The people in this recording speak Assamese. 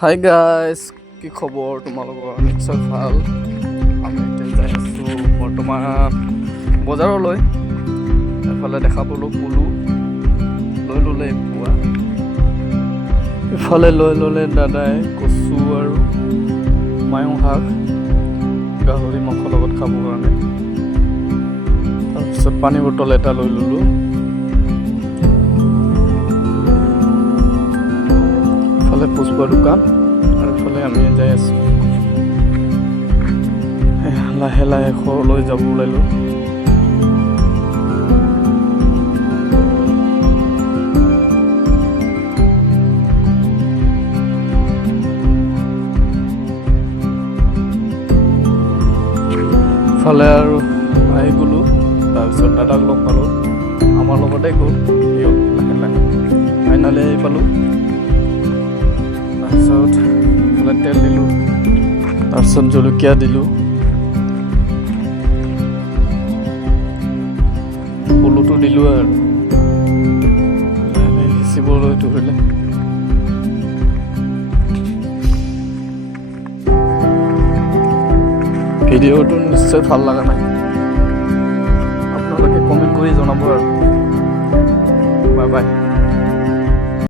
হাই গাইজ, কি খবৰ তোমালোকৰ? নিশ্চয় ভাল। আমি এতিয়া যাই আছোঁ বৰ্তমান বজাৰলৈ। এফালে দেখা পালোঁ পুলু লৈ ল'লে পুৱা, ইফালে লৈ ল'লে দাদাই কচু আৰু মায়ং শাক গাহৰি মাংসৰ লগত খাবৰ কাৰণে। তাৰপিছত পানী বটল এটা লৈ ল'লোঁ। ইফালে পুষ্পা দোকান আৰু ইফালে আমি যাই আছোঁ। লাহে লাহে ঘৰলৈ যাব ওলালোঁ। ইফালে আৰু আহি গ'লোঁ। তাৰপিছত দাদাক লগ পালোঁ, আমাৰ লগতে গ'ল সিও লাহে লাহে। ফাইনেলি আহি পালোঁ। তাৰপিছত ইফালে তেল দিলোঁ, তাৰপিছত জলকীয়া দিলোঁ, পলুটো দিলোঁ আৰু সিঁচিবলৈ ধৰিলে। ভিডিঅ'টো নিশ্চয় ভাল লগা নাই, আপোনালোকে কমেণ্ট কৰি জনাব আৰু। Bye bye.